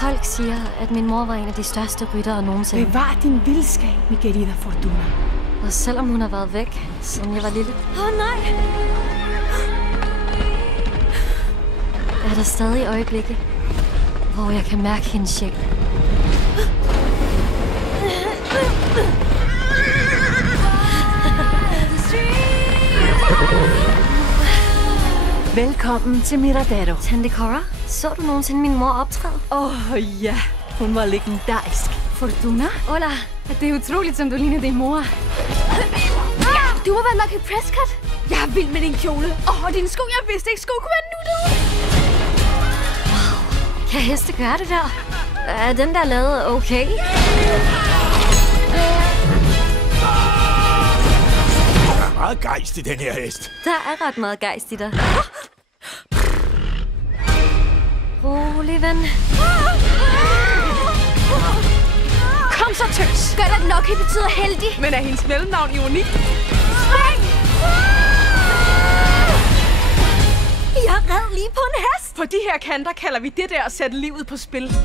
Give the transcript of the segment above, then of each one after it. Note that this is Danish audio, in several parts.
Folk siger, at min mor var en af de største ryttere nogensinde. Bevar din vildskab, mi querida Fortuna. Og selvom hun har været væk, siden jeg var lille. Nej! Er der stadig øjeblikke, hvor jeg kan mærke hendes sjæl. Velkommen til Miradero. Tante Cora, så du nogensinde min mor optræde? Ja, hun var legendarisk. Fortuna? Hola. Det er utroligt, som du ligner din mor. Du må være Lucky Prescott. Jeg er vild med din kjole. Dine sko, jeg vidste ikke, sko kunne være nuttede. Wow, kan heste gøre det der? Er den der lavet okay? Der er meget gejst i den her hest. Der er ret meget gejst i dig. Rolig, ven. Kom så, tøs. Gør at Lucky betyder heldig. Men er hendes mellemnavn Ironik? Spring! Jeg red lige på en hest. På de her kanter kalder vi det der at sætte livet på spil.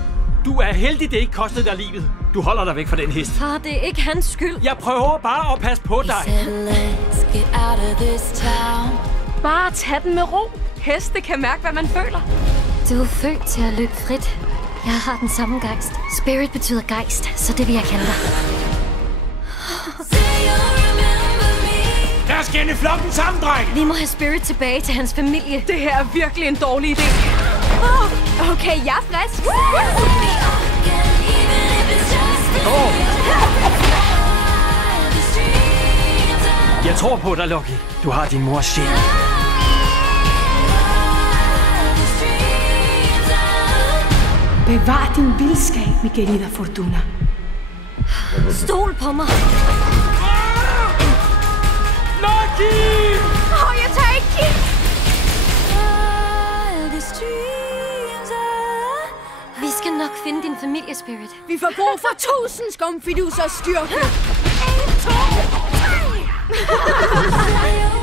Du er heldig, det ikke kostede dig livet. Du holder dig væk fra den hest. Far, det er ikke hans skyld. Jeg prøver bare at passe på dig. Bare tag den med ro. Heste kan mærke, hvad man føler. Du er født til at løbe frit. Jeg har den samme gejst. Spirit betyder gejst, så det vil jeg kalde dig. Lad os skænde flokken sammen, dreng! Vi må have Spirit tilbage til hans familie. Det her er virkelig en dårlig idé. Okay, jeg er frisk. Jeg tror på dig, Lucky. Du har din mors sjæl. Bevar din vildskab, mi querida Fortuna. Stol på mig. Lucky! Jeg tager ikke kig. Vi skal nok finde din familie, Spirit. Vi får brug for 1000 skumfidusers styrke. 1, 2, 3!